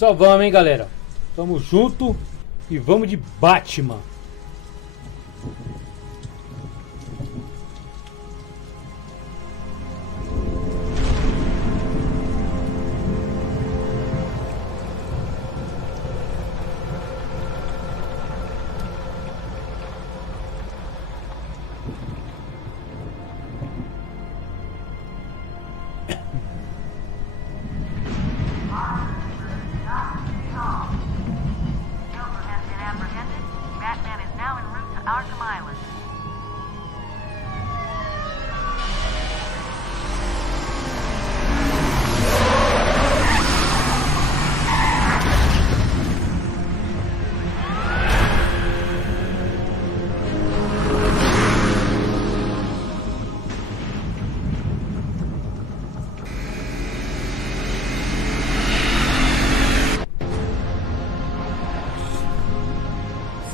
Só vamos, hein, galera. Tamo junto e vamos de Batman. Arkham Island.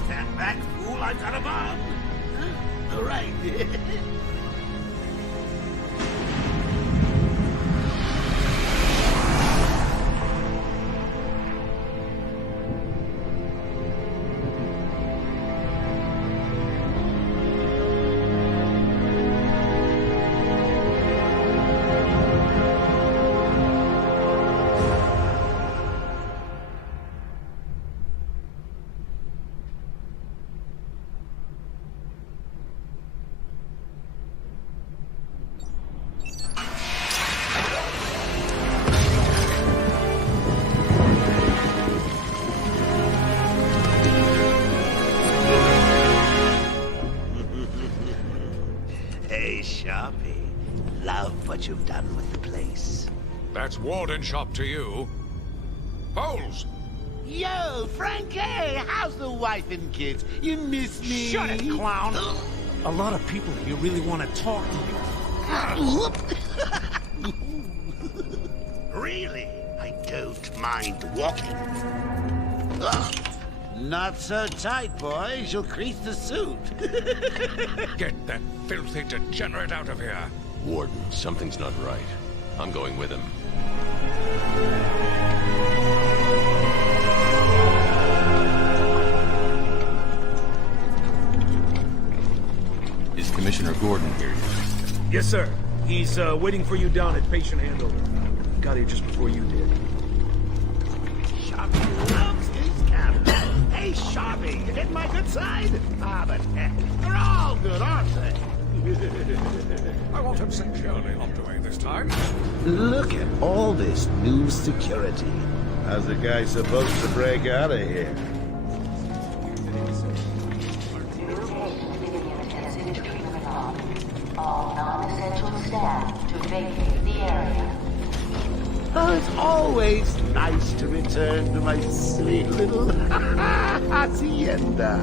Stand back, fool, I've got a bomb. Huh? All right. Hey, Sharpie. Love what you've done with the place. That's Warden Shop to you. Bowles! Yo, Frankie, how's the wife and kids? You miss me? Shut it, clown! A lot of people here really want to talk to you. Really? I don't mind walking. Ugh. Not so tight, boys. You'll crease the suit. Get that filthy degenerate out of here. Warden, something's not right. I'm going with him. Is Commissioner Gordon here? Yes, sir. He's waiting for you down at patient handover. Got here just before you did. Sharpie loves his camera. Hey, Sharpie, you hit my good side? Ah, but heck, they're all good, aren't they? I want him securely locked away this time. Look at all this new security. How's the guy supposed to break out of here? All non-essential staff to vacate the area. Oh, it's always nice to return to my sweet little hacienda.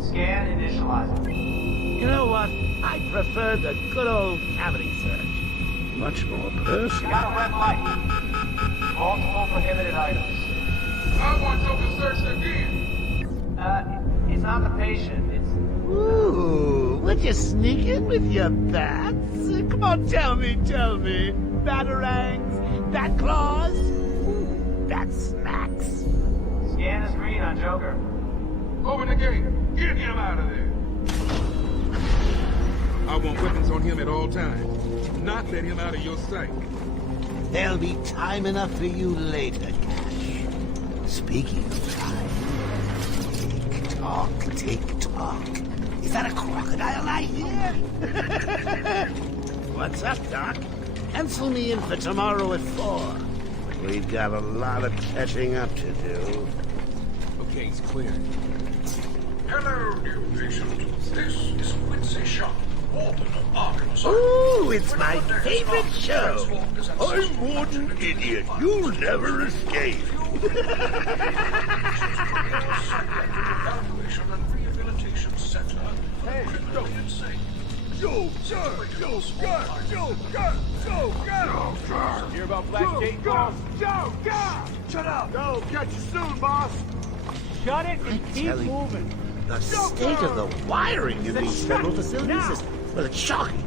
Scan initializing. You know what? I prefer the good old cavity search. Much more personal. Got a red light. Multiple prohibited items. I want you to search again. It's not the patient. It's Ooh, would you sneak in with your bats? Come on, tell me. Batarangs, bat claws, bat smacks. scan is green on Joker. Open the gate. Get him out of there. I want weapons on him at all times. Not let him out of your sight. There'll be time enough for you later, Cash. Speaking of time, tick tock. Is that a crocodile I hear? What's up, Doc? Pencil me in for tomorrow at 4. We've got a lot of catching up to do. Okay, it's clear. Hello, new patient. This is Quincy Sharp, Warden of Arkham. Ooh, it's my favorite show. I'm Warden Idiot. You'll never escape. Evaluation and Rehabilitation Center. Hey, Yo, Hear about Black Gate, boss? Shut up! Yo, catch you soon, boss. shut it I and keep tell you, moving. the state of the wiring in these federal facilities is, well, it's shocking.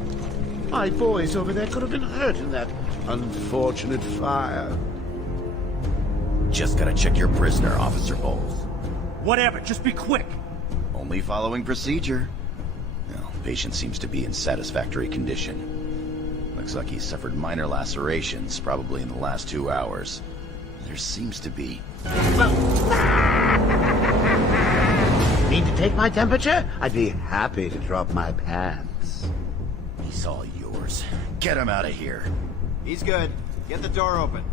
My boys over there could have been hurt in that unfortunate fire. Just gotta check your prisoner, Officer Bowles. Whatever, just be quick. Only following procedure. Well, patient seems to be in satisfactory condition. Looks like he suffered minor lacerations, probably in the last 2 hours. There seems to be... Need to take my temperature? I'd be happy to drop my pants. He's all yours. Get him out of here. He's good. Get the door open.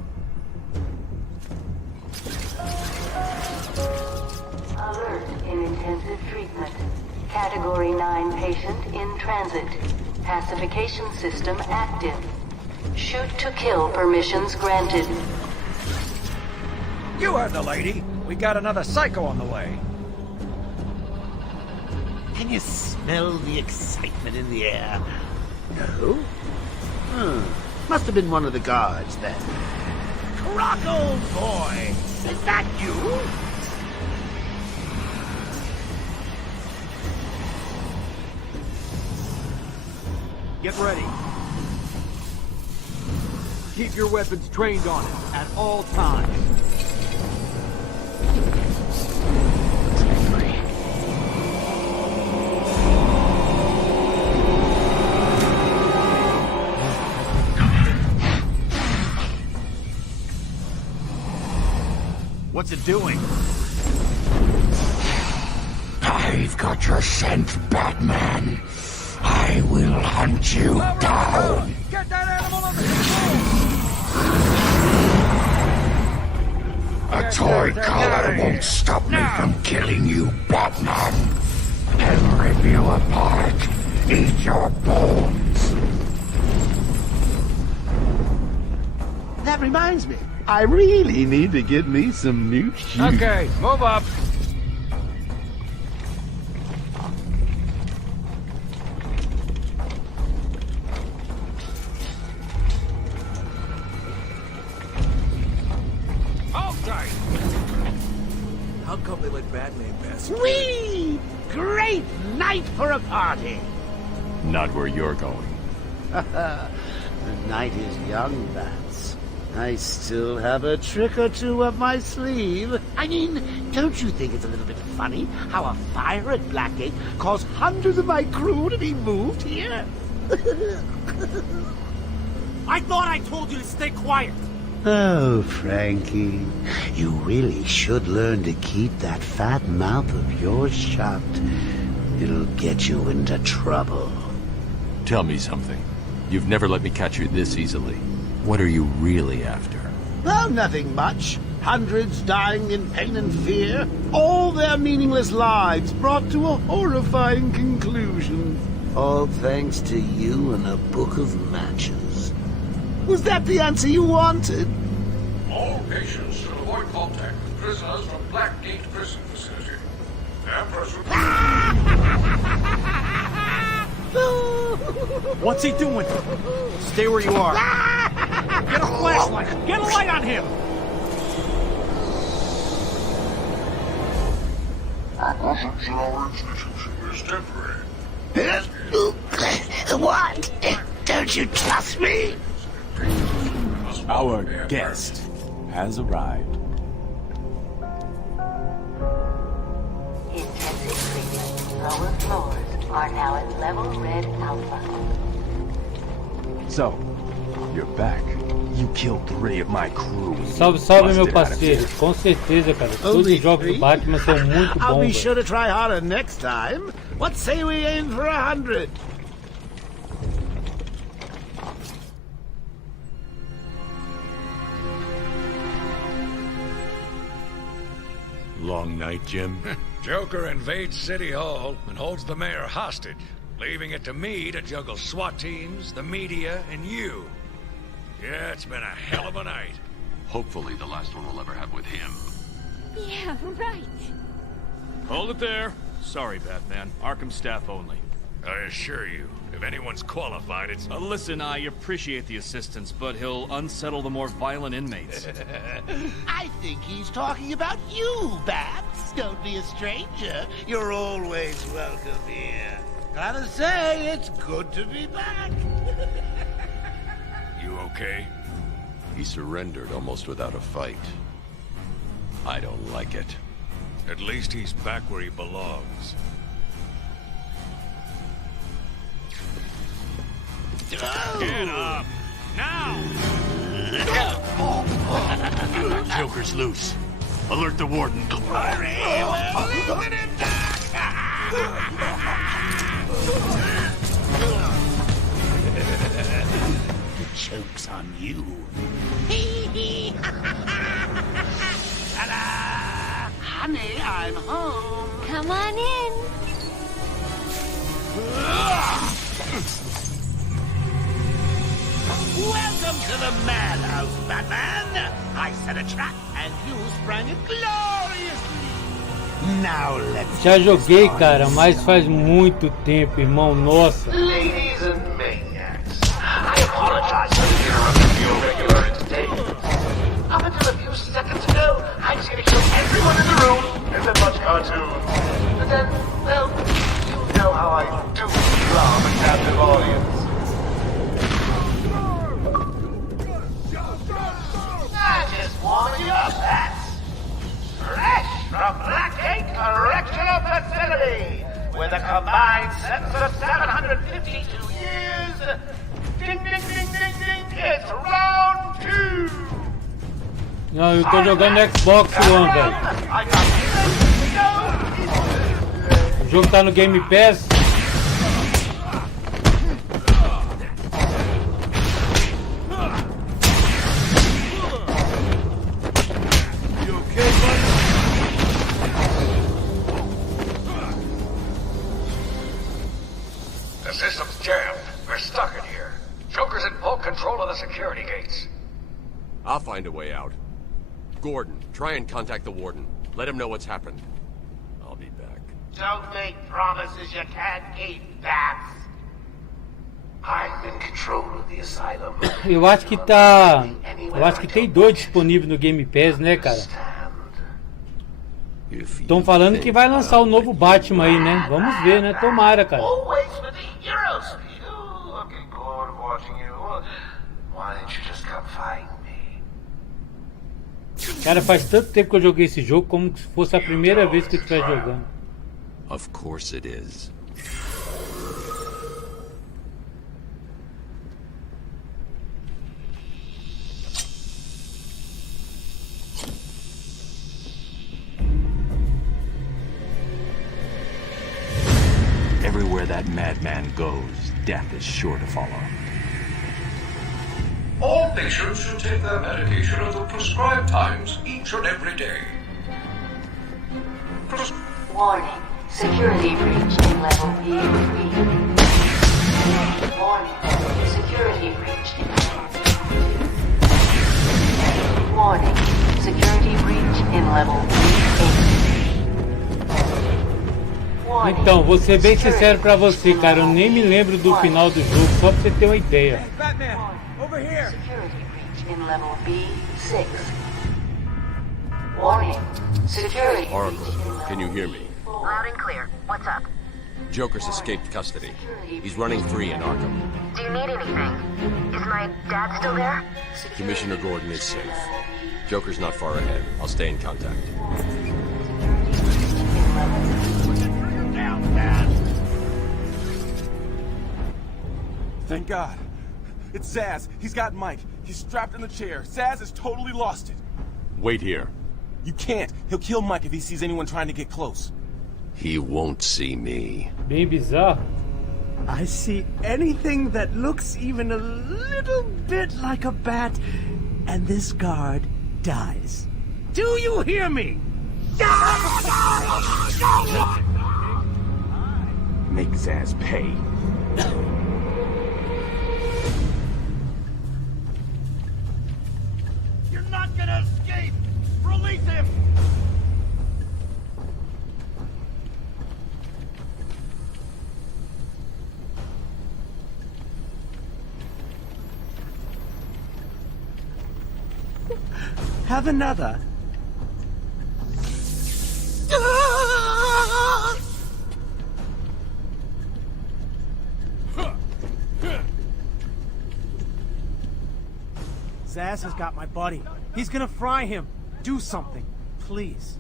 Alert in intensive treatment. Category 9 patient in transit. Pacification system active. Shoot to kill permissions granted. You heard the lady. We got another psycho on the way. Can you smell the excitement in the air? No? Must have been one of the guards then. Croc, old boy! Is that you? Get ready. Keep your weapons trained on it at all times. What's it doing? I've got your scent, Batman. I will hunt you down. Get that animal under control! A toy collar won't stop me from killing you, Batman. I'll rip you apart. Eat your bones. That reminds me. I really need to get me some new shoes. Okay, move up. Okay. How come they let Batman pass? Whee! Great night for a party. Not where you're going. The night is young, Bats. I still have a trick or two up my sleeve. I mean, don't you think it's a little bit funny how a fire at Blackgate caused hundreds of my crew to be moved here? I thought I told you to stay quiet. Oh, Frankie, you really should learn to keep that fat mouth of yours shut. It'll get you into trouble. Tell me something. You've never let me catch you this easily. What are you really after? Oh, nothing much. Hundreds dying in pain and fear. All their meaningless lives brought to a horrifying conclusion. All thanks to you and a book of matches. Was that the answer you wanted? All patients should avoid contact with prisoners from Blackgate Prison Facility. Empress What's he doing? Stay where you are. Get a flashlight. Get a light on him. Our presence in our institution is temporary. What? Don't you trust me? Our guest has arrived. Intensive treatment. Lower floors are now at level red alpha. So, you're back. You killed 3 of my crew. Salve, salve, meu parceiro. Com certeza, cara. Todos os jogos do Batman são muito I'll be bons. sure to try harder next time. What say we aim for 100? Long night, Jim? Joker invades City Hall and holds the mayor hostage, leaving it to me to juggle SWAT teams, the media, and you. Yeah, it's been a hell of a night. Hopefully the last one we'll ever have with him. Yeah, right. Hold it there. Sorry, Batman. Arkham staff only. I assure you, if anyone's qualified, it's... Listen, I appreciate the assistance, but he'll unsettle the more violent inmates. I think he's talking about you, Bats. Don't be a stranger. You're always welcome here. Gotta say, it's good to be back. You okay? He surrendered almost without a fight. I don't like it. At least he's back where he belongs. Get up! Now! Joker's loose. Alert the warden. The joke's on you. Ta-da! Honey, I'm home. Come on in. Welcome to the madhouse, Batman! I set a trap and you sprang it gloriously! Now let's... Já joguei, cara, mas faz muito tempo, irmão, nossa. Ladies and maniacs, I apologize for the interruption to your regular entertainment. Up until a few seconds ago, I was going to kill everyone in the room and then watch cartoons. But then, well, you know how I do love a captive audience. Just warming you up, Bats. Fresh from Blackgate Correctional Facility, with a combined sentence of 752 years. Ding, ding, ding, ding, ding. It's round 2. Não, eu tô jogando no Xbox One, velho. O jogo tá no Game Pass. I'll find a way out. Gordon, try and contact the warden. Let him know what's happened. I'll be back. Don't make promises you can't keep, Bats. I'm in control of the asylum. Eu acho que tá... Eu acho que tem 2 disponíveis no Game Pass, né, cara? Estão falando que vai lançar o novo Batman aí, né? Vamos ver, né? Tomara, cara. Always with the heroes. Looking bored of watching you. Why didn't you just come find me? Cara, faz tanto tempo que eu joguei esse jogo como se fosse a primeira vez que eu estiver jogando. Of course it is. Everywhere that madman goes, death is sure to follow. All patients should take their medication at the prescribed times each and every day. Warning. Security breach in level B3. Warning. Security breach in Warning. Security breach in level B8. Então, vou ser bem sincero pra você, cara. Eu nem me lembro do final do jogo, só pra você ter uma ideia. Hey, Batman, over here. Security breach in level B6. Warning. Security Oracle, can you hear me? Loud and clear. What's up? Joker's escaped custody. He's running free in Arkham. Do you need anything? Is my dad still there? Commissioner Gordon is safe. Joker's not far ahead. I'll stay in contact. Thank God. It's Zsasz. He's got Mike. He's strapped in the chair. Zsasz has totally lost it. Wait here. You can't. He'll kill Mike if he sees anyone trying to get close. He won't see me. Bem bizarro. I see anything that looks even a little bit like a bat, and this guard dies. Do you hear me? Make Zsasz pay. You're not gonna escape! Release him! Have another. Zsasz has got my buddy. He's gonna fry him. Do something, please.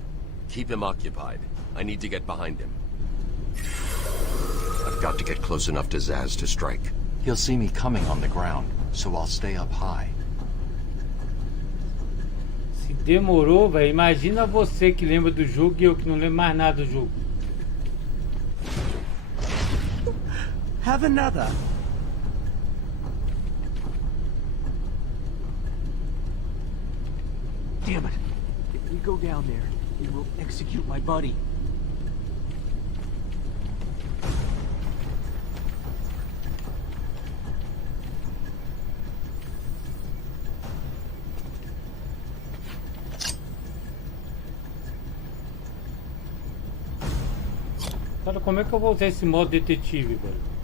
Keep him occupied. I need to get behind him. I've got to get close enough to Zsasz to strike. He'll see me coming on the ground, so I'll stay up high. Se demorou, velho. Imagina você que lembra do jogo e eu que não lembro mais nada do jogo. Have another. Damn it. If we go down there, he will execute my buddy. Cara, como é que eu vou usar esse modo detetive, velho?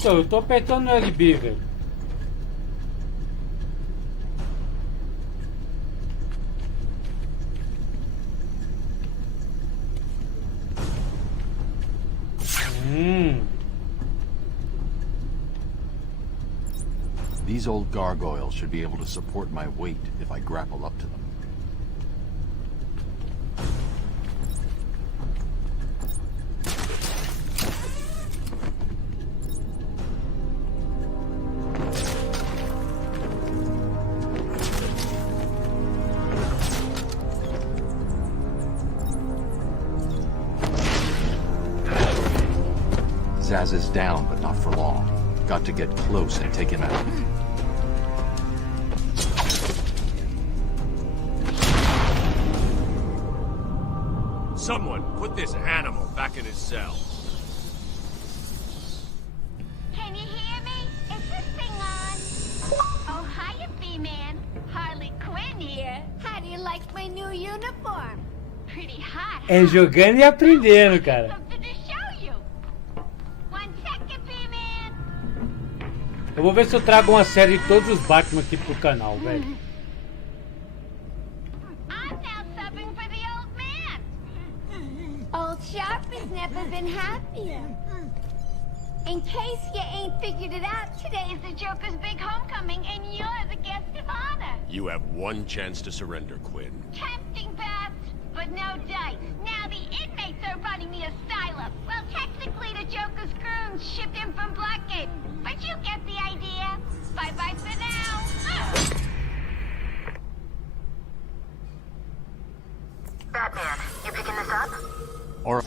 Então, eu tô apertando o LB, velho. These old gargoyles should be able to support my weight if I grapple up to them. Zsasz is down, but not for long. Got to get close and take him out. Someone put this animal back in his cell. Can you hear me? Is this thing on? Oh, hiya, B-Man. Harley Quinn here. How do you like my new uniform? Pretty hot, huh? É jogando e aprendendo, cara. Something to show you. 1 second, B-Man. Eu vou ver se eu trago uma série de todos os Batman aqui pro canal, velho. Old Sharp has never been happier. In case you ain't figured it out, today is the Joker's big homecoming, and you're the guest of honor. You have one chance to surrender, Quinn. Tempting, perhaps, but no dice. Now the inmates are running the asylum. Well, technically the Joker's goons shipped in from Blackgate, but you get the idea. Bye-bye for now. Batman, you picking this up? Or...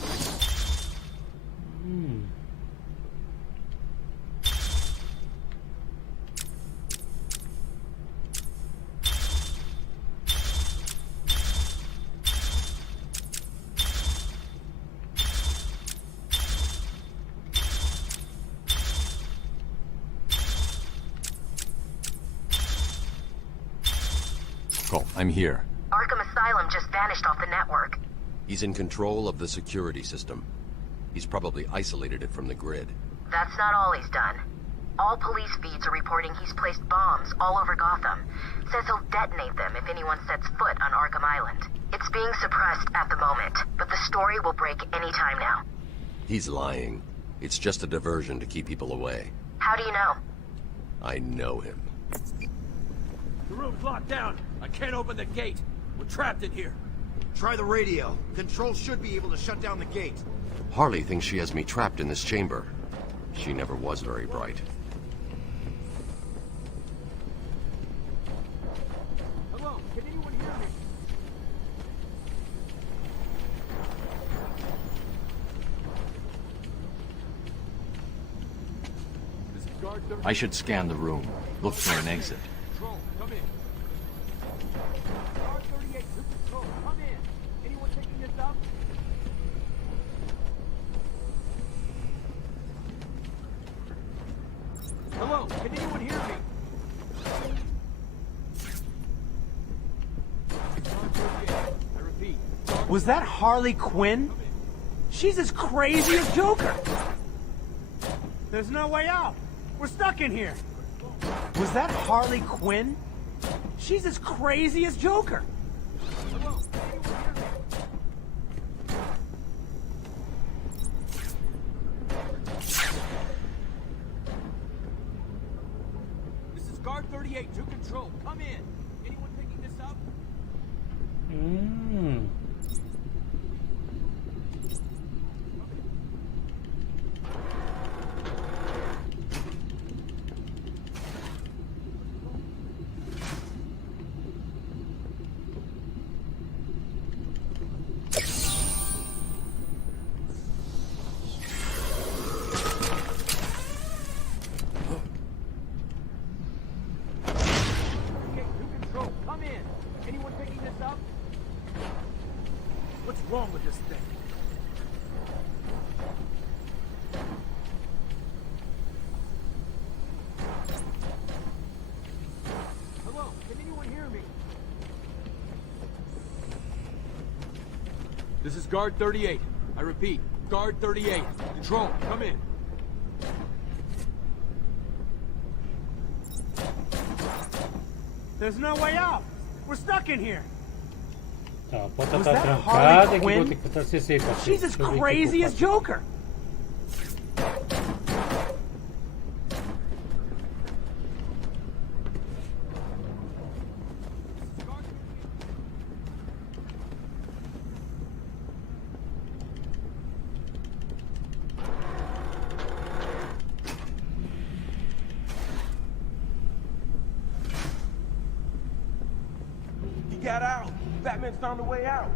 Cool, I'm here. Arkham Asylum just vanished off the network. He's in control of the security system. He's probably isolated it from the grid. That's not all he's done. All police feeds are reporting he's placed bombs all over Gotham. Says he'll detonate them if anyone sets foot on Arkham Island. It's being suppressed at the moment, but the story will break any time now. He's lying. It's just a diversion to keep people away. How do you know? I know him. The room's locked down. I can't open the gate. We're trapped in here. Try the radio. Control should be able to shut down the gate. Harley thinks she has me trapped in this chamber. She never was very bright. Hello, can anyone hear me? I should scan the room. Look for an exit. Control, come in. Guard 38 to control, come in. Anyone picking this up? Hello, can anyone hear me? I repeat. Was that Harley Quinn? She's as crazy as Joker. There's no way out. We're stuck in here. Was that Harley Quinn? She's as crazy as Joker. Hello, can anyone hear me? This is Guard 38 to control. Come in. Anyone picking this up? Come in. Anyone picking this up? What's wrong with this thing? Hello, can anyone hear me? This is Guard 38. I repeat, Guard 38. Control, come in. There's no way out. We're stuck in here. Tá, a porta Was tá that trancada Harley e que vou Quinn? ter que botar CC pra She's as crazy as Joker. He got out. Batman's found a way out.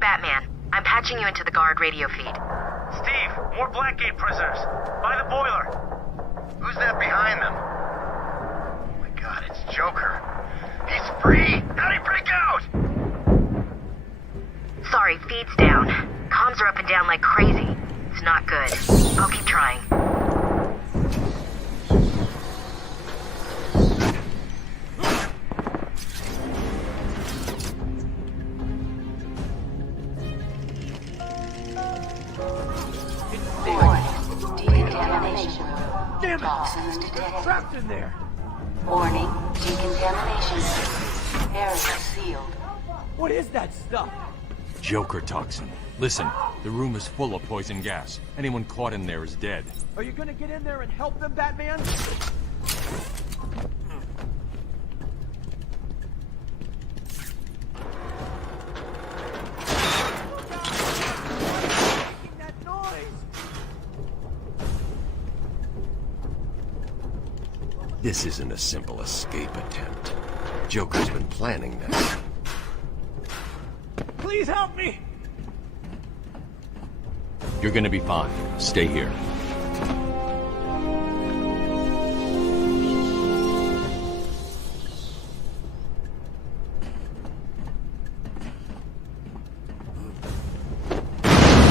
Batman, I'm patching you into the guard radio feed. Steve, more Blackgate prisoners. By the boiler. Who's that behind them? Oh my god, it's Joker. He's free! How'd he break out? Sorry, feed's down. Comms are up and down like crazy. It's not good. I'll keep trying. Decontamination. Damn it! Toxins detected. Trapped in there. Warning, decontamination. Area sealed. What is that stuff? Joker toxin. Listen, the room is full of poison gas. Anyone caught in there is dead. Are you gonna get in there and help them, Batman? That noise! This isn't a simple escape attempt. Joker's been planning this. Please help me! You're gonna be fine. Stay here.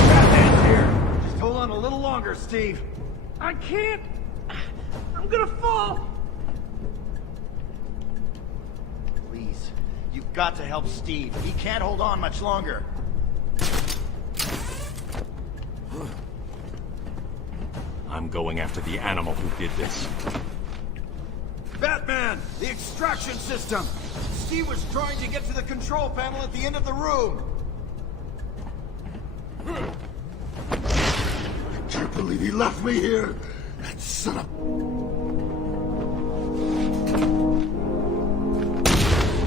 Batman's here. Just hold on a little longer, Steve. I can't! I'm gonna fall! Please, you've got to help Steve. He can't hold on much longer. I'm going after the animal who did this. Batman! The extraction system! Steve was trying to get to the control panel at the end of the room! I can't believe he left me here. That son of...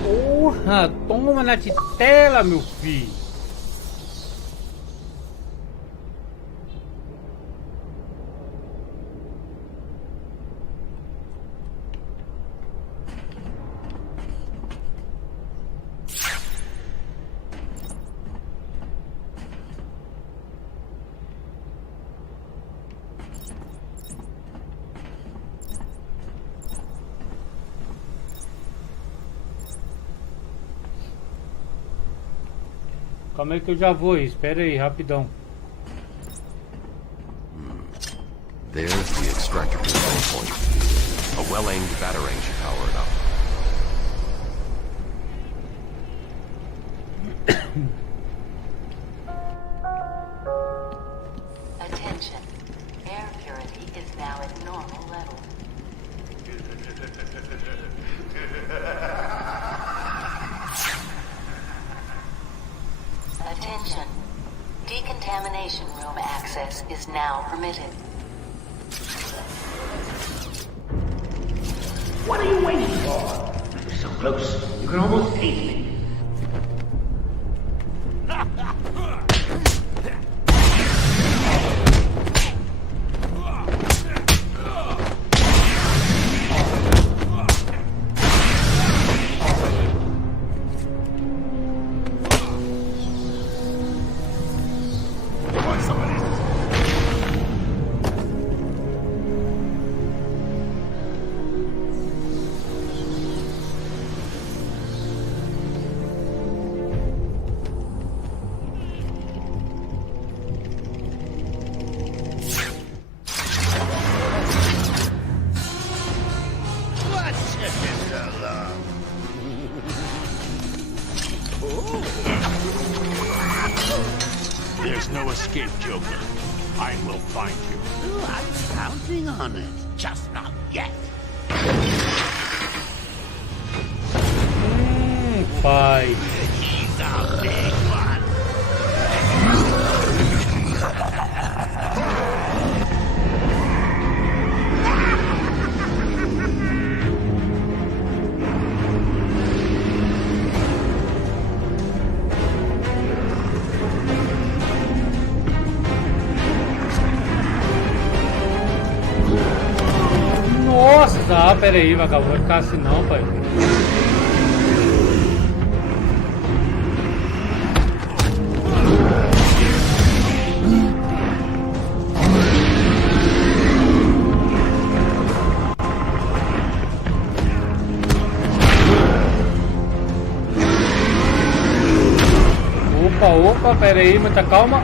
Porra, toma na titela, meu filho. Como é que eu já vou aí? Espera aí, rapidão. There's the extractor control point. A well-aimed batarang should power it up. Attention. Air purity is now at normal levels. Attention. Decontamination room access is now permitted. What are you waiting for? You're so close, you can almost taste me. There's no escape, Joker. I will find you. Oh, I'm counting on it. Just not yet. Pai. He's a big one. Nossa, pera aí, vagabundo, vai ficar assim não, pai. Opa, pera aí, muita calma.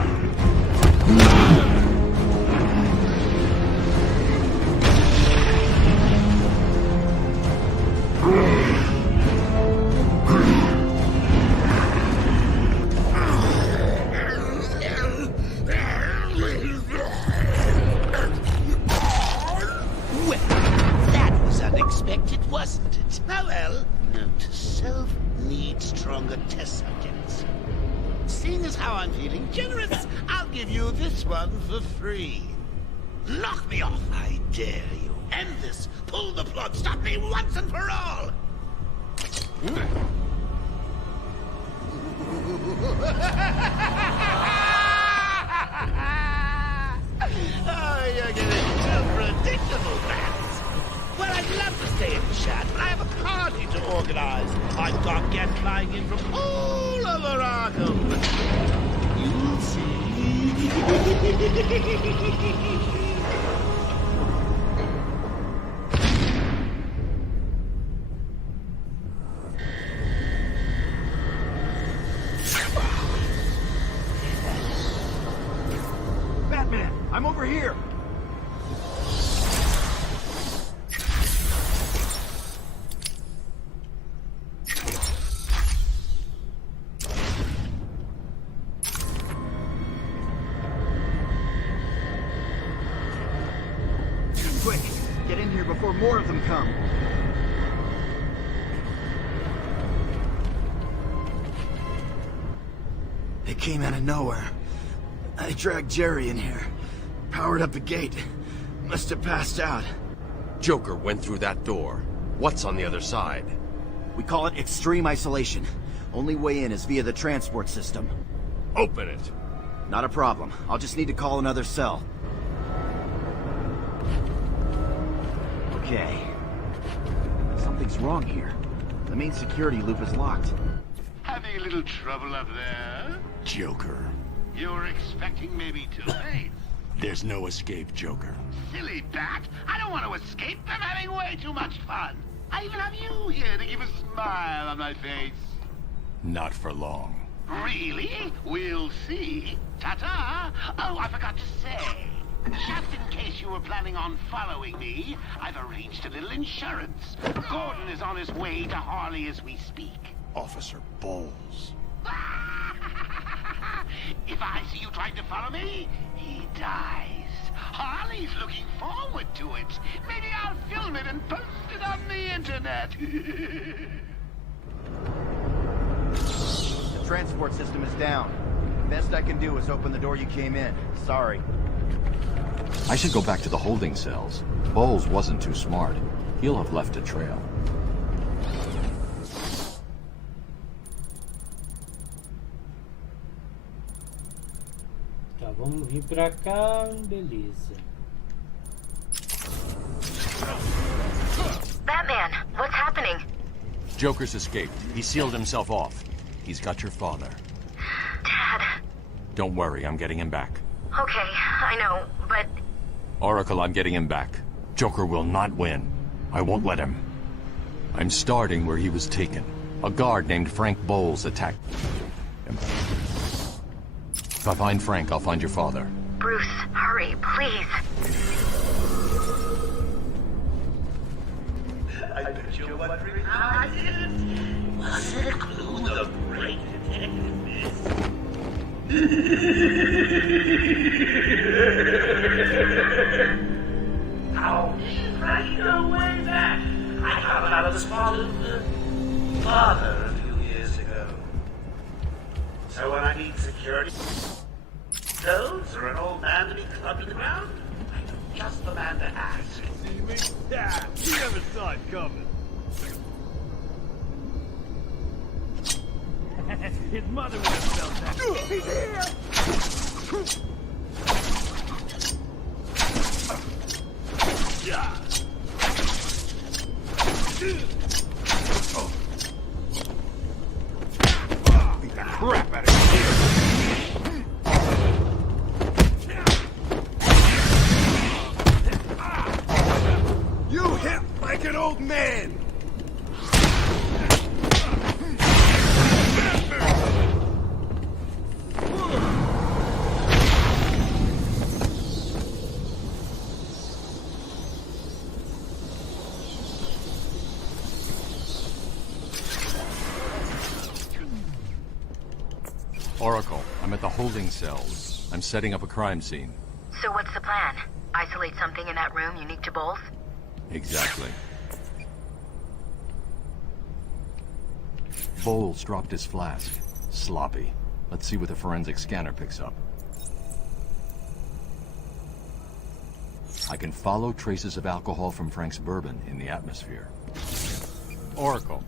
Knock me off, I dare you. End this. Pull the plug. Stop me once and for all. Oh, you're getting too predictable, Bats. Well, I'd love to stay and chat, but I have a party to organize. I've got guests flying in from all over Arkham. You'll see. Batman, I'm over here. Quick, get in here before more of them come. They came out of nowhere. I dragged Jerry in here. Powered up the gate. Must have passed out. Joker went through that door. What's on the other side? We call it extreme isolation. Only way in is via the transport system. Open it. Not a problem. I'll just need to call another cell. Okay. Something's wrong here. The main security loop is locked. Having a little trouble up there? Joker. You're expecting maybe too late. There's no escape, Joker. Silly bat! I don't want to escape. I'm having way too much fun. I even have you here to give a smile on my face. Not for long. Really? We'll see. Ta-ta! Oh, I forgot to say. Just in case you were planning on following me, I've arranged a little insurance. Gordon is on his way to Harley as we speak. Officer Bowles. If I see you trying to follow me, he dies. Harley's looking forward to it. Maybe I'll film it and post it on the internet. The transport system is down. Best I can do is open the door you came in. Sorry. I should go back to the holding cells. Bowles wasn't too smart. He'll have left a trail. Tá, vamos vir pra cá, beleza. Batman, what's happening? Joker's escaped. He sealed himself off. He's got your father. Dad. Don't worry, I'm getting him back. Okay, I know, but... Oracle, I'm getting him back. Joker will not win. I won't let him. I'm starting where he was taken. A guard named Frank Bowles attacked him. If I find Frank, I'll find your father. Bruce, hurry, please. I bet you're wondering how I did it. Was it a clue the great detective? How right away back. I got him out of the spot of the father a few years ago. So when I need security clothes or an old man to be clubbed to the ground, I'm just the man to ask. See me? Yeah, you never saw it coming. His mother would have felt that. He's here! Yeah. Beat the crap out of you. You hit like an old man. Oracle, I'm at the holding cells. I'm setting up a crime scene. So what's the plan? Isolate something in that room unique to Bowles? Exactly. Bowles dropped his flask. Sloppy. Let's see what the forensic scanner picks up. I can follow traces of alcohol from Frank's bourbon in the atmosphere. Oracle,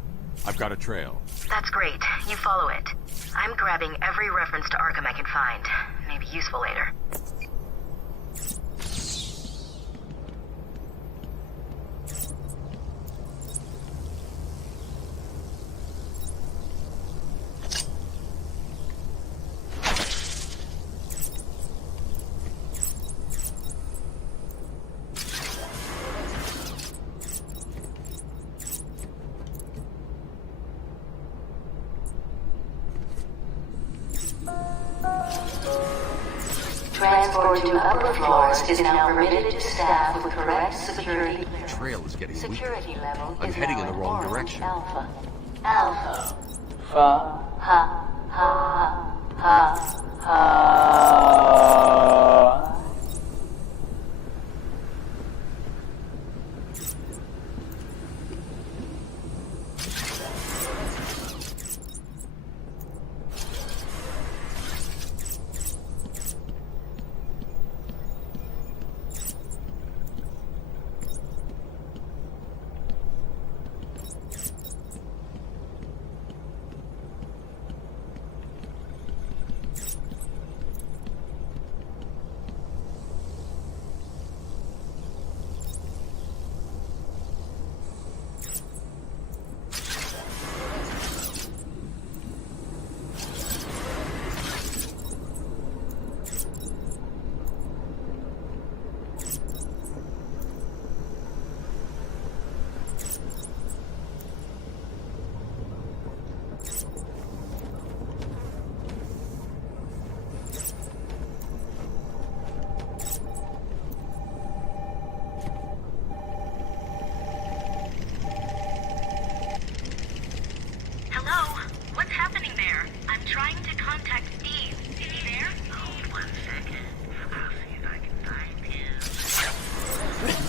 I've got a trail. That's great. You follow it. I'm grabbing every reference to Arkham I can find. Maybe useful later. Transport to upper floors is now permitted to staff with correct security. The trail is getting Security weaker. level I'm is heading now in the at wrong orange direction. Alpha. Alpha. Ha ha ha ha ha.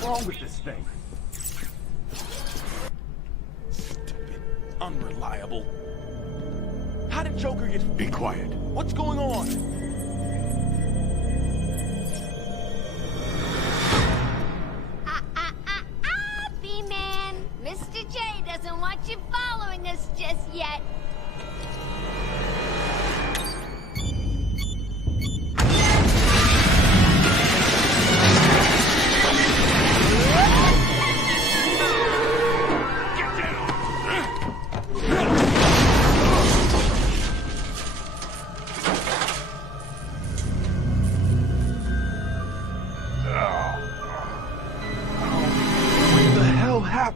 wrong with this thing? Stupid, unreliable. How did Joker get... Be quiet. What's going on? B-Man. Mr. J doesn't want you following us just yet.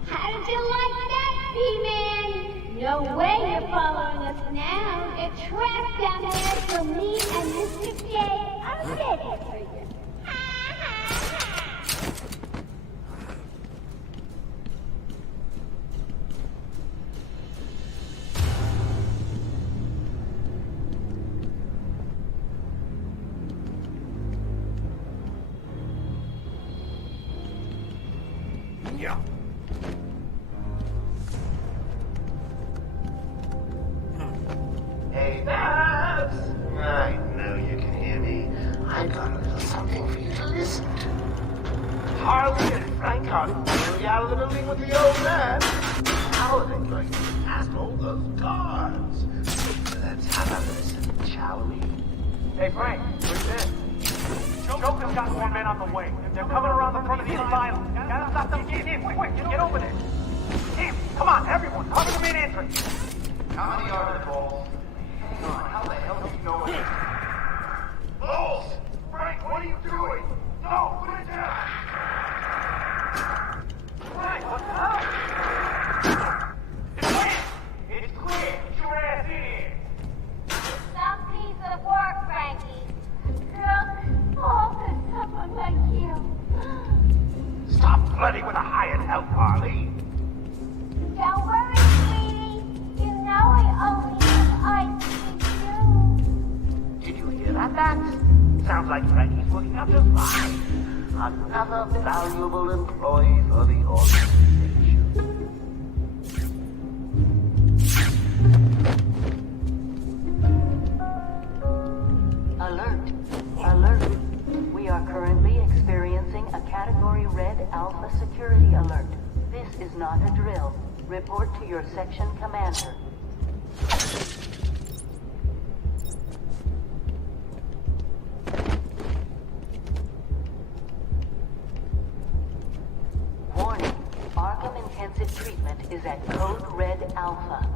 How did you like that, B-Man? No way you're following us now. You're trapped down there, so me and Mr. J are ready for you. Yeah. Hey, Babs! I know you can hear me. I got a little something for you to listen to. Harley and Frank are really out of the league with the old man. How are they going to get past all those guards? Let's have a listen, shall we? Hey, Frank, what's this? Joker's got more men on the way. They're coming around the front of the asylum. Gotta stop them. Team, quick, get over there. Team, come on, everyone, cover the main entrance. How many are there, Bowles? Hang on, how the hell did you know it? Bowles! Frank, what are you doing? No, put it down! Frank, what's up? It's clear! It's clear! Get your ass in here! Some piece of work, Frankie. Look, all for someone like you. Stop flirting with a hired help, Harley. Don't worry, sweetie. You know I only have eyes to Did you hear that, Max? Sounds like Frankie's working out just fine. Another valuable employee for the organization. Alert. Alert. We are currently experiencing a Category Red Alpha security alert. This is not a drill. Report to your section commander. Warning. Arkham Intensive Treatment is at Code Red Alpha.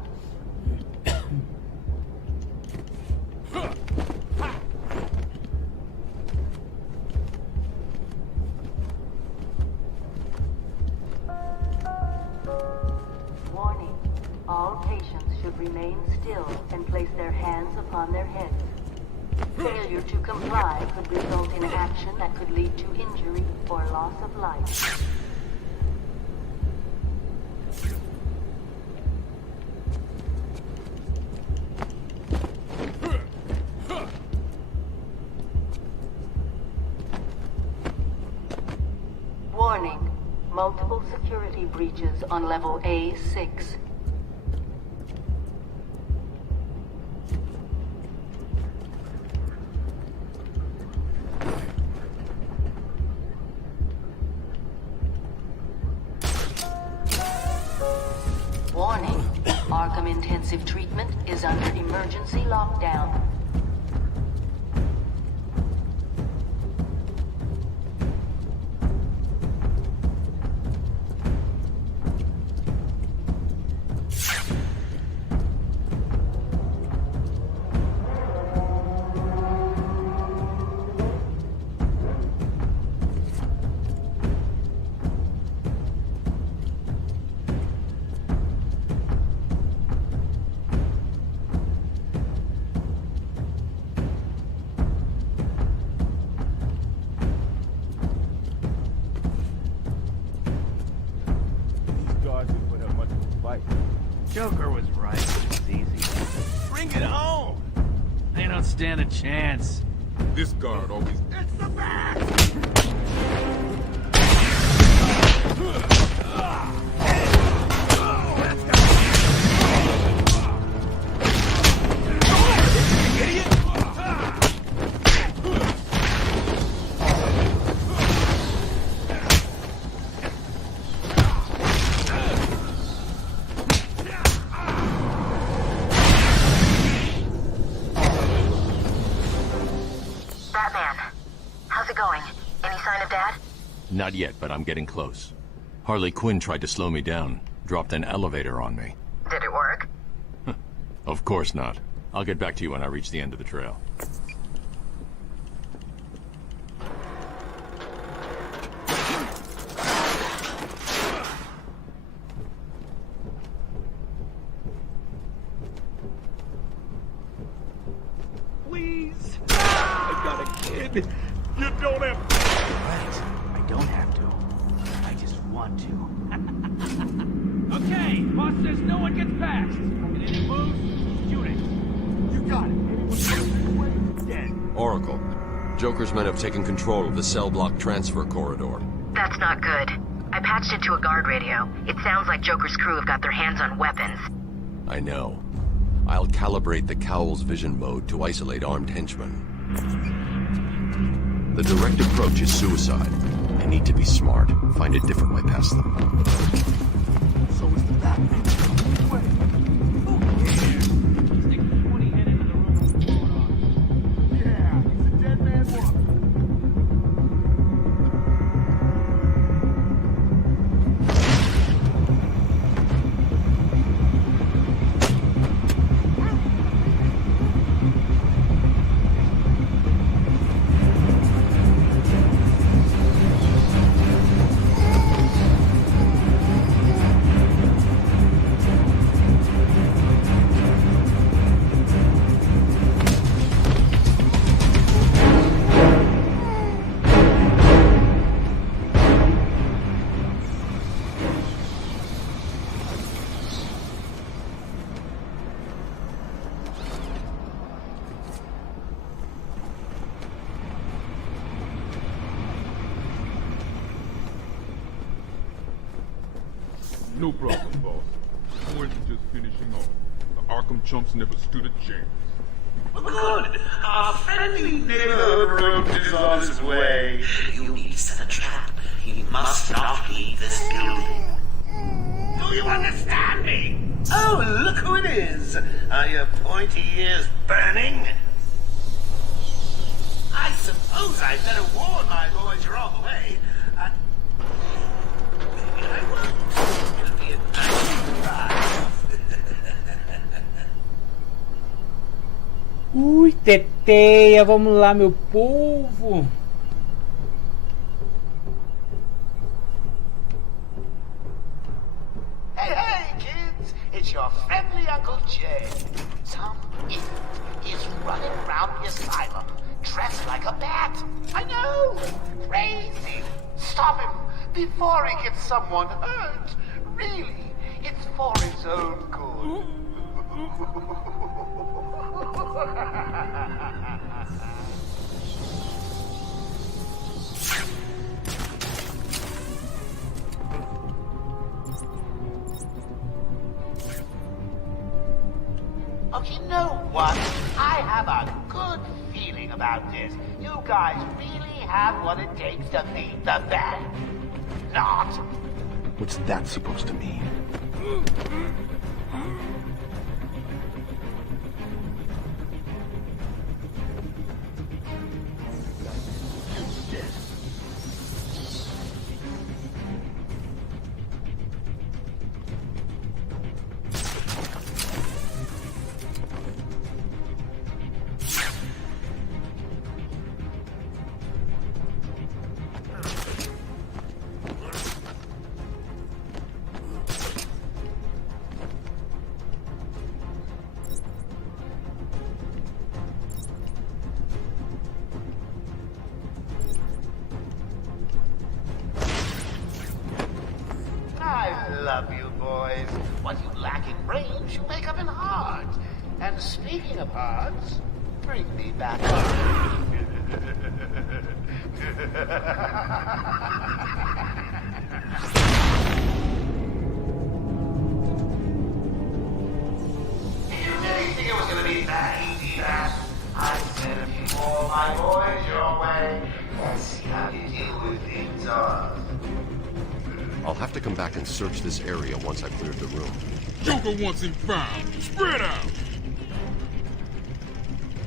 Warning. All patients should remain still and place their hands upon their heads. Failure to comply could result in action that could lead to injury or loss of life. Warning. Multiple security breaches on level A6. Warning. Arkham Intensive Treatment is under emergency lockdown. Joker was right. It's easy. Bring it on! They don't stand a chance. This guard always... It's the back! Not yet, but I'm getting close. Harley Quinn tried to slow me down, dropped an elevator on me. Did it work? Of course not. I'll get back to you when I reach the end of the trail. Please! I got a kid! You don't have... Right. I don't have to. I just want to. Okay, boss says no one gets past. And if he moves, shoot it. You got it. Anyone dead. Oracle, Joker's men have taken control of the cell block transfer corridor. That's not good. I patched it to a guard radio. It sounds like Joker's crew have got their hands on weapons. I know. I'll calibrate the Cowl's vision mode to isolate armed henchmen. The direct approach is suicide. I need to be smart. Find a different way past them. So is the Batman. Yeah, he's a dead man walking. No problem, boss. We're just finishing off. The Arkham chumps never stood a chance. Good. Our friendly neighborhood roach is on his way. You need to set a trap. He must not leave this building. Do you understand me? Oh, look who it is. Are your pointy ears burning? I suppose I'd better warn my boys you're on the way. Maybe I will. It'll be a nice surprise. Ui, teteia, vamos lá, meu povo. Hey, kids! It's your friendly Uncle Jay. Some idiot is running around the asylum dressed like a bat. I know! Crazy! Stop him before he gets someone hurt. Really, it's for his own good. Oh, you know what? I have a good feeling about this. You guys really have what it takes to beat the Bat. Not. What's that supposed to mean? I love you boys. What you lack in brains, you make up in heart. And speaking of hearts, bring me back I'll have to come back and search this area once I've cleared the room. Joker wants him found. Spread out.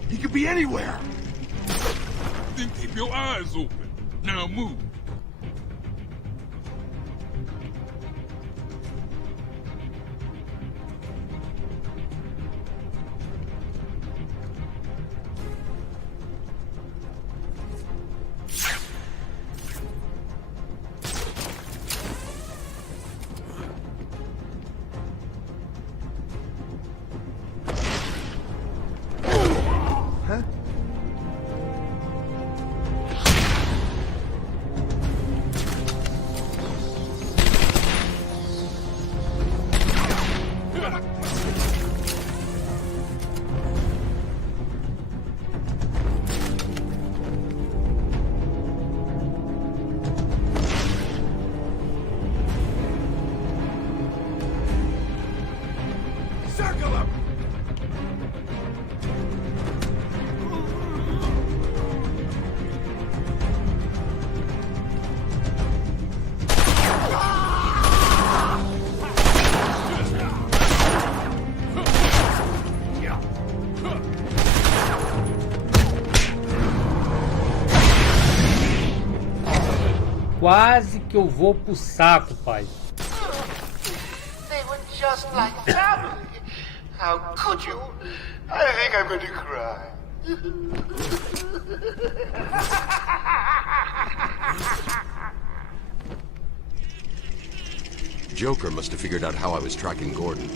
He could be anywhere. Then keep your eyes open. Now move. Quase que eu vou pro saco, pai. They were just like family. How could you? I think I'm going to cry. Joker must have figured out how I was tracking Gordon.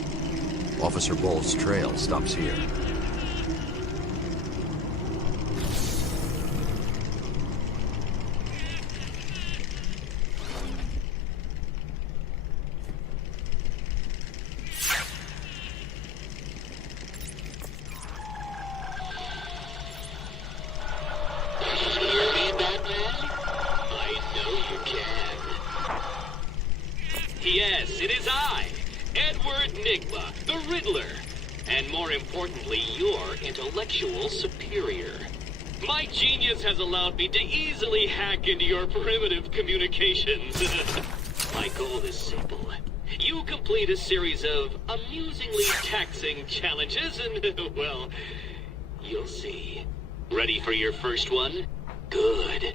Officer Bowles' trail stops here. Superior. My genius has allowed me to easily hack into your primitive communications. My goal is simple. You complete a series of amusingly taxing challenges and, well, you'll see. Ready for your first one? Good.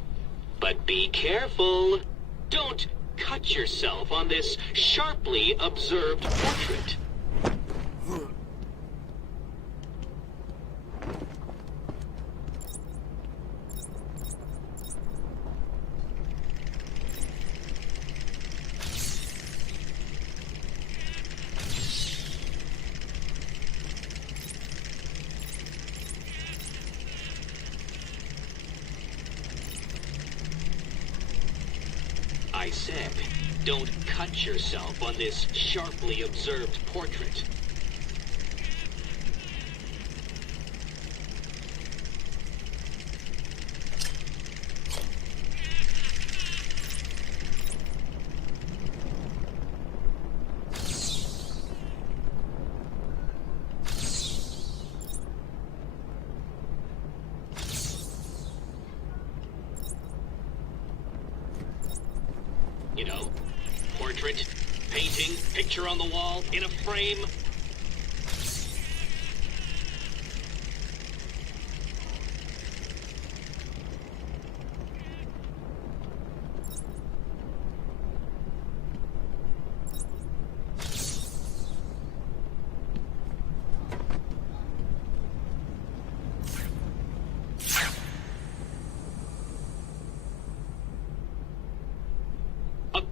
But be careful. Don't cut yourself on this sharply observed portrait. I said, don't cut yourself on this sharply observed portrait. You know, portrait, painting, picture on the wall, in a frame.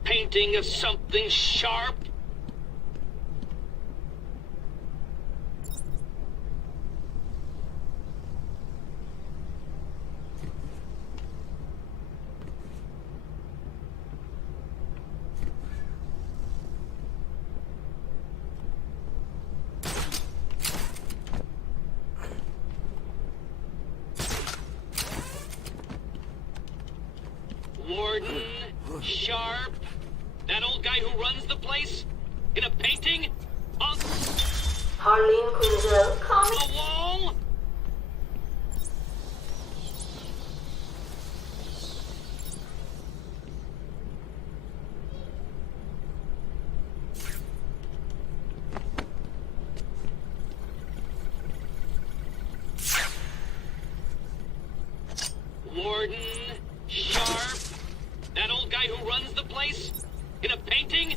Painting of something sharp? Warden, sharp. That old guy who runs the place? In a painting? On Harleen Quinzel, the wall? Warden Sharp, that old guy who runs the place, in a painting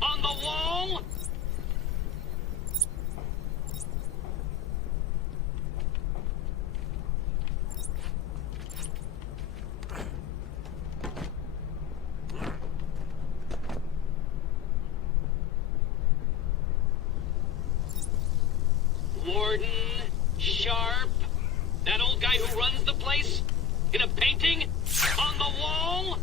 on the wall. Warden Sharp, that old guy who runs the place, in a painting on the wall.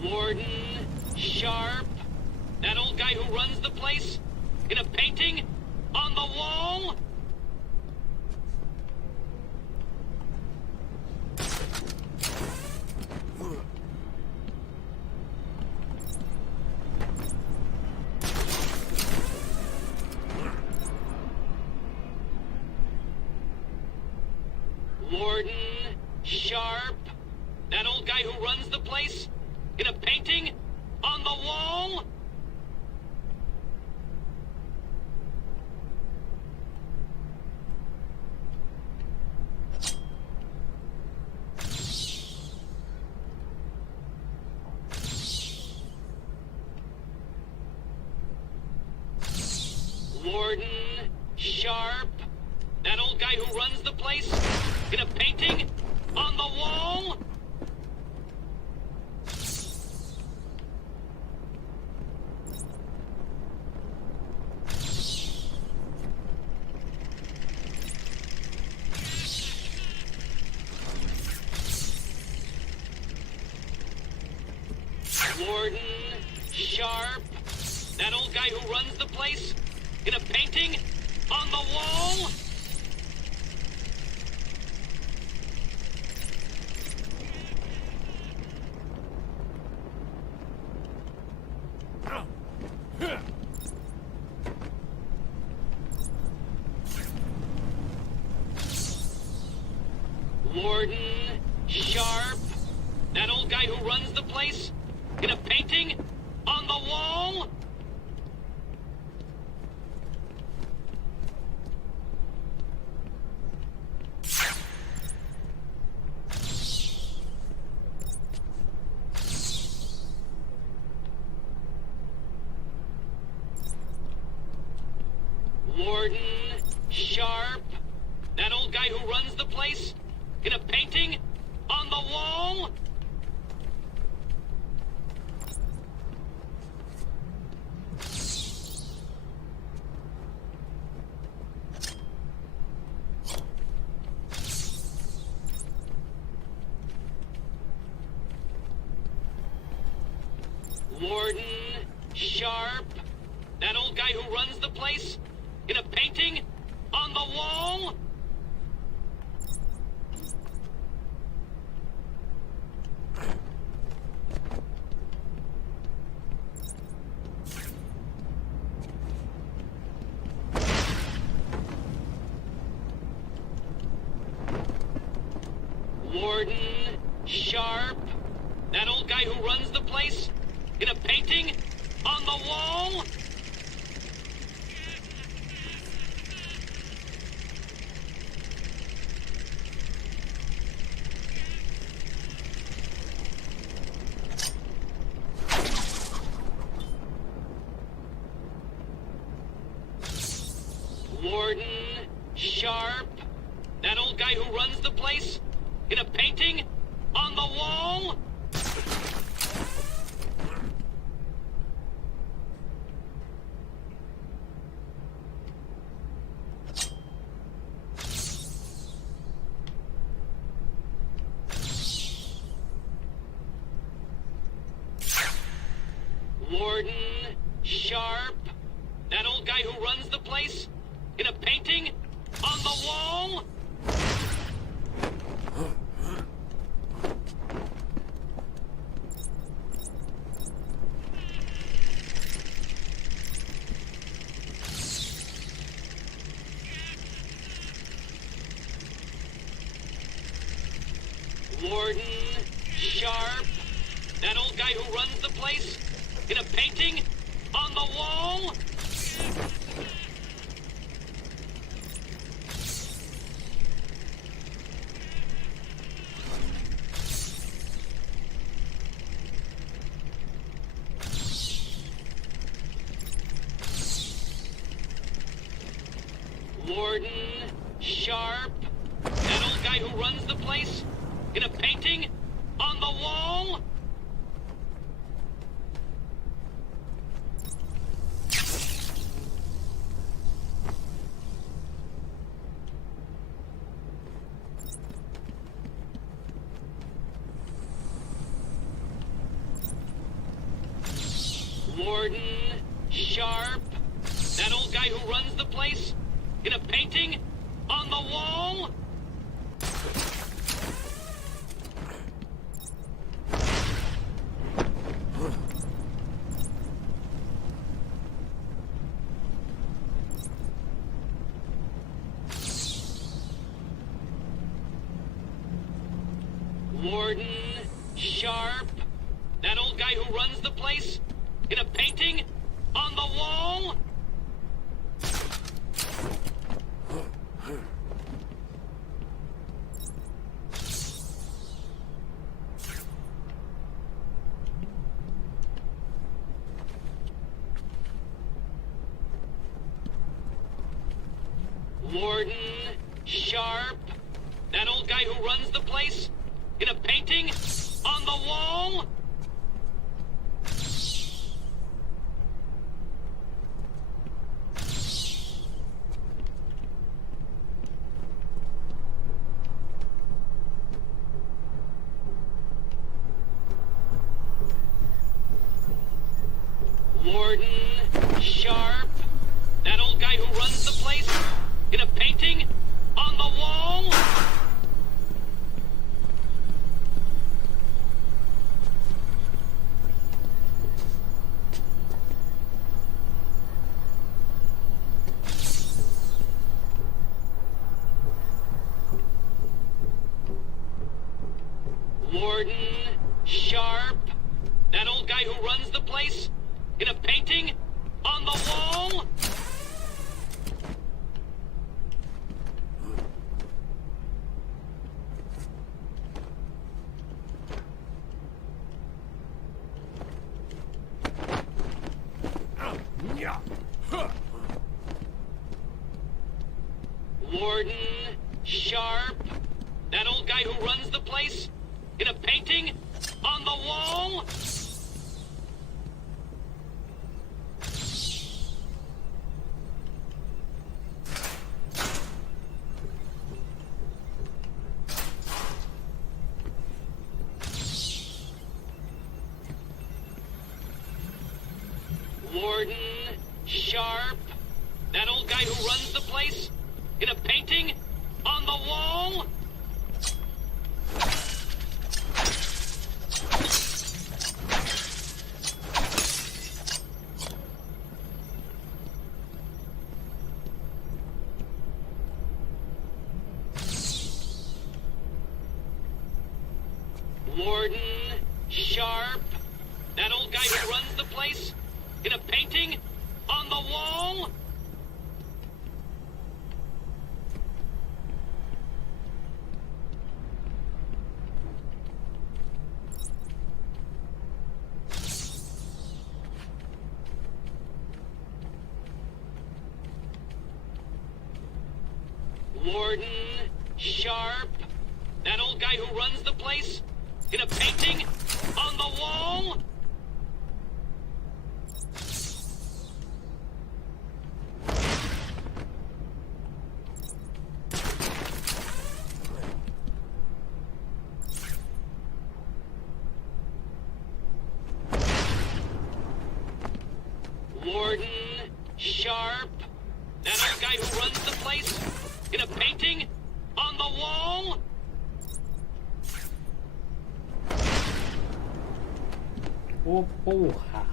Warden Sharp, that old guy who runs the place, in a painting on the wall. Warden Sharp, that old guy who runs the place, in a painting on the wall. Warden Sharp, that old guy who runs the place, in a painting on the wall. Warden Sharp, that old guy who runs the place, in a painting on the wall. Warden Sharp, that old guy who runs the place, in a painting on the wall. Warden Sharp, that old guy who runs the place, in a painting on the wall. Warden Sharp, that old guy who runs the place, in a painting on the wall. Warden Sharp, that old guy who runs the place, in a painting on the wall. Warden Sharp, that old guy who runs the place, in a painting on the wall. Warden Sharp, that old guy who runs the place, in a painting on the wall. Warden, Sharp, that old guy who runs the place, in a painting, on the wall. Warden, Sharp, that old guy who runs the place, in a painting, on the wall. Warden, Sharp, that old guy who runs the place, in a painting, on the wall. Warden, Sharp, that old guy who runs the place, in a painting, on the wall. Warden, Sharp, that old guy who runs the place, in a painting, on the wall. Warden, Sharp, that old guy who runs the place, in a painting, on the wall. Warden, Sharp, that old guy who runs the place, in a painting, on the wall. Warden, Sharp, that old guy who runs the place, in a painting, on the wall. Warden, Sharp, that old guy who runs the place, in a painting, on the wall. Warden, Sharp, that old guy who runs the place, in a painting, on the wall. Warden, Sharp, that old guy who runs the place, in a painting, on the wall. Warden, Sharp, that old guy who runs the place, in a painting, on the wall. Ô, porra.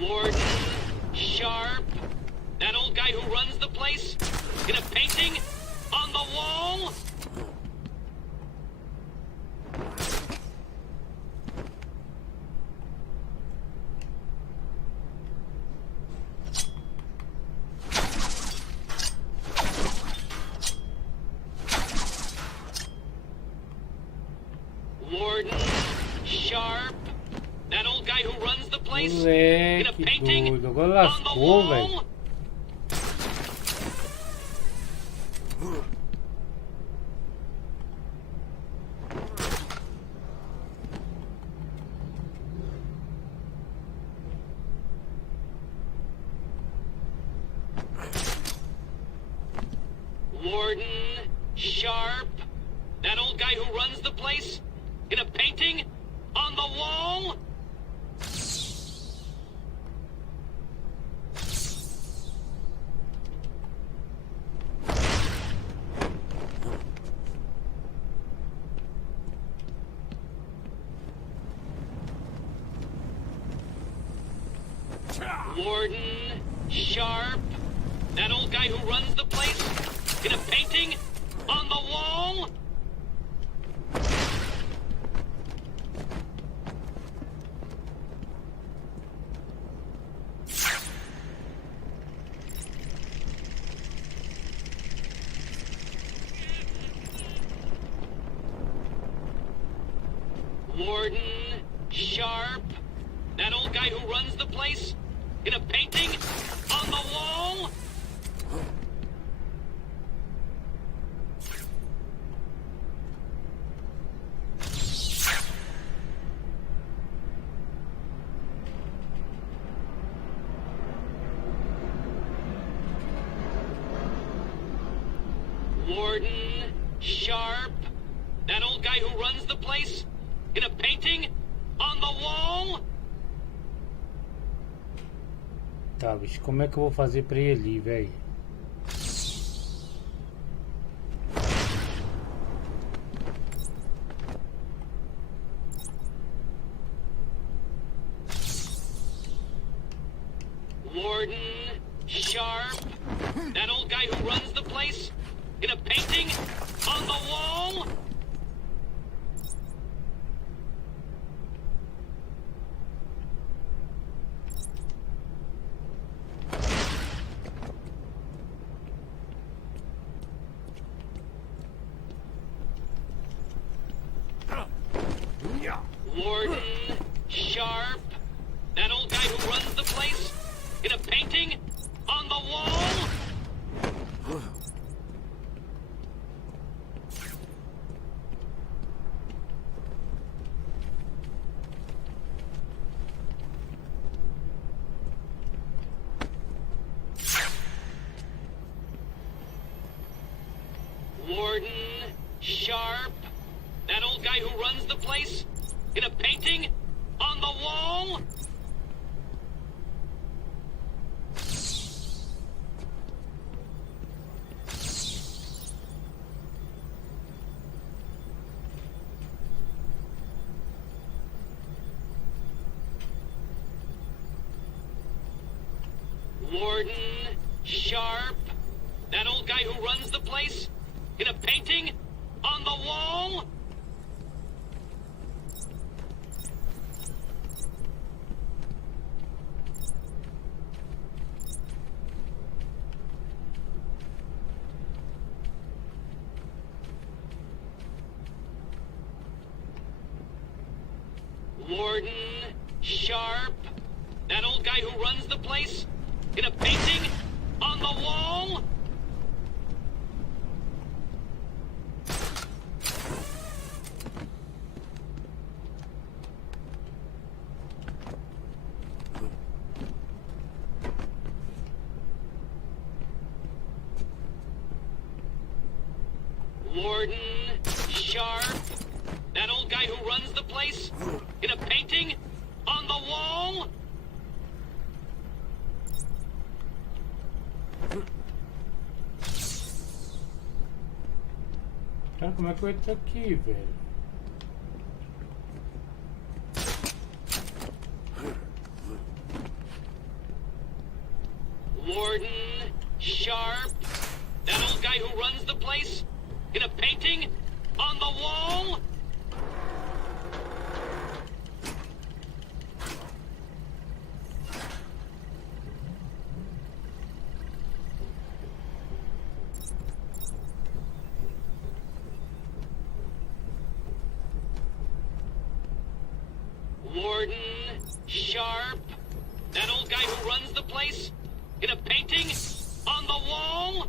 Warden, Sharp, that old guy who runs the place, in a painting on the wall. Warden, Sharp, that old guy who runs the place, in a painting Doido, agora lascou, velho. Warden, Sharp, that old guy who runs the place, in a painting on the wall. Warden, Sharp, that old guy who runs the place, in a painting on the wall. Warden, Sharp, that old guy who runs the place, in a painting on the wall. Warden, Sharp, that old guy who runs the place, in a painting on the wall. Tá, bicho, como é que eu vou fazer pra ele ir, velho? Warden, Sharp, that old guy who runs the place, in a painting on the wall. Warden, Sharp, that old guy who runs the place, in a painting on the wall. Warden, Sharp, that old guy who runs the place, in a painting on the wall. Warden, Sharp, that old guy who runs the place, in a painting on the wall. Warden, Sharp, that old guy who runs the place, in a painting on the wall. Warden, Sharp, that old guy who runs the place, in a painting on the wall. Cara, como é que eu entro aqui, velho? Warden Sharp? That old guy who runs the place? In a painting? On the wall? Warden Sharp? That old guy who runs the place? In a painting? On the wall?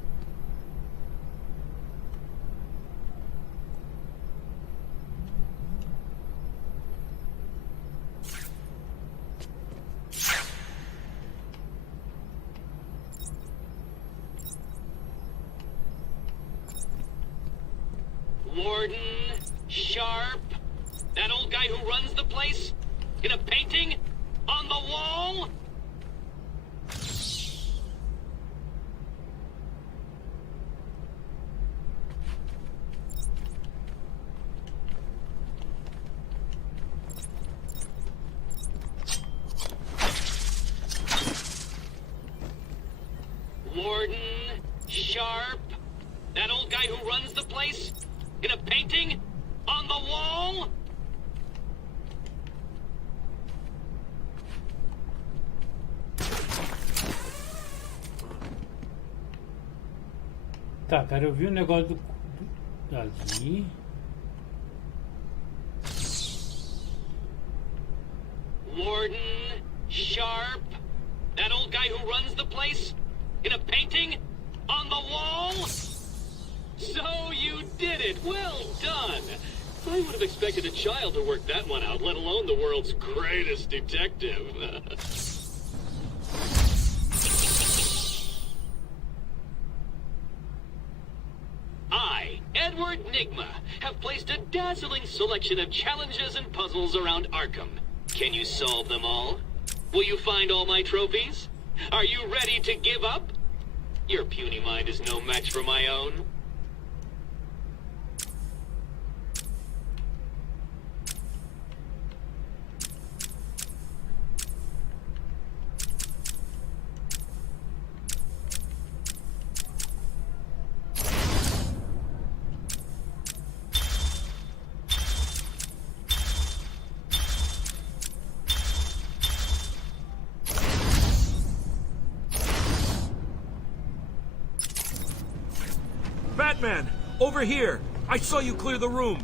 Warden Sharp? That old guy who runs the place? In a painting? On the wall? Warden Sharp? That old guy who runs the place? In a painting? On the wall? Tá, cara, eu vi o negócio ali. Warden Sharp? That old guy who runs the place? In a painting? On the wall? So you did it! Well done! I would have expected a child to work that one out, let alone the world's greatest detective. I, Edward Nigma, have placed a dazzling selection of challenges and puzzles around Arkham. Can you solve them all? Will you find all my trophies? Are you ready to give up? Your puny mind is no match for my own. Batman! Over here! I saw you clear the room!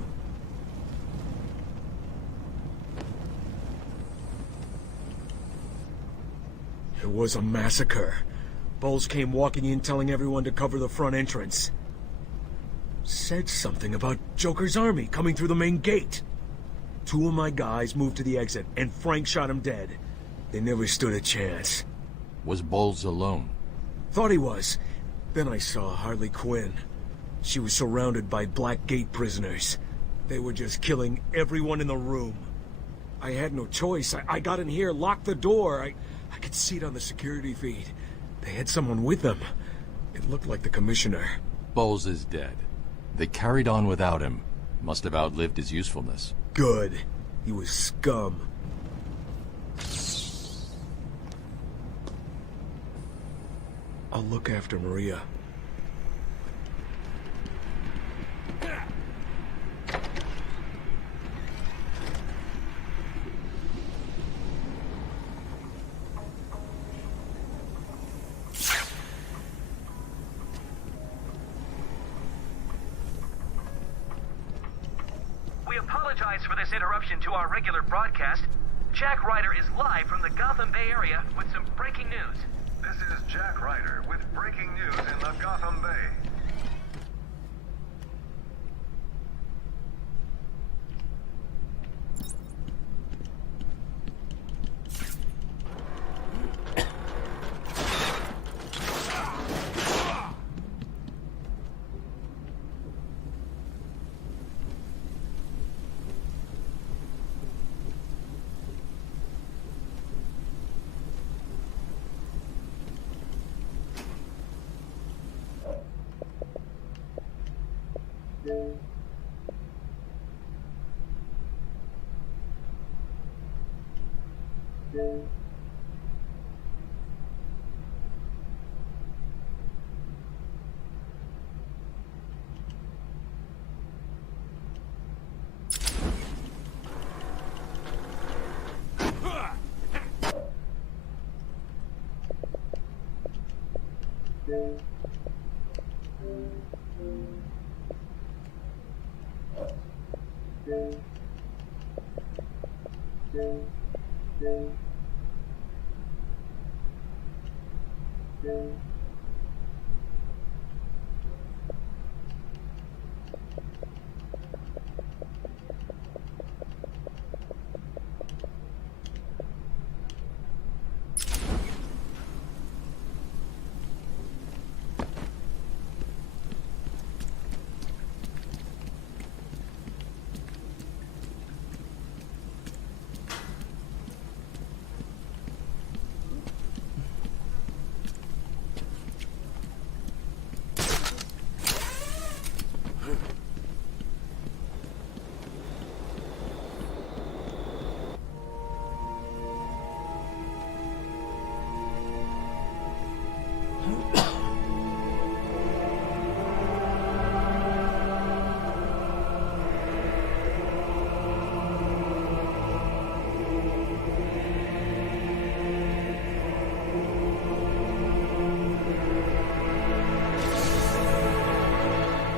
It was a massacre. Bowles came walking in telling everyone to cover the front entrance. Said something about Joker's army coming through the main gate. 2 of my guys moved to the exit, and Frank shot him dead. They never stood a chance. Was Bowles alone? Thought he was. Then I saw Harley Quinn. She was surrounded by Black Gate prisoners. They were just killing everyone in the room. I had no choice. I got in here, locked the door. I could see it on the security feed. They had someone with them. It looked like the commissioner. Bowles is dead. They carried on without him. Must have outlived his usefulness. Good. He was scum. I'll look after Maria. We apologize for this interruption to our regular broadcast. Jack Ryder is live from the Gotham Bay area with some breaking news. This is Jack Ryder with breaking news in the Gotham Bay.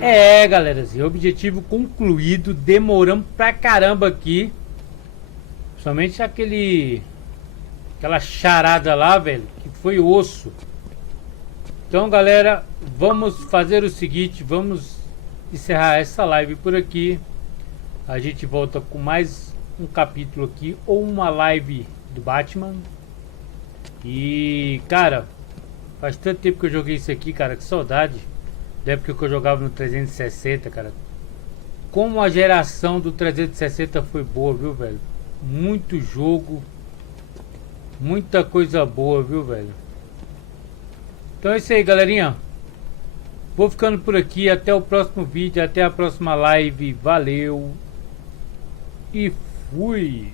É, galera, assim, objetivo concluído. Demoramos pra caramba aqui. Somente aquela charada lá, velho, que foi osso. Então, galera, vamos fazer o seguinte, vamos encerrar essa live por aqui. A gente volta com mais um capítulo aqui, ou uma live do Batman. E, cara, faz tanto tempo que eu joguei isso aqui, cara, que saudade. Da época que eu jogava no 360, cara. Como a geração do 360 foi boa, viu, velho? Muito jogo. Muita coisa boa, viu, velho? Então é isso aí, galerinha. Vou ficando por aqui. Até o próximo vídeo. Até a próxima live. Valeu. E fui.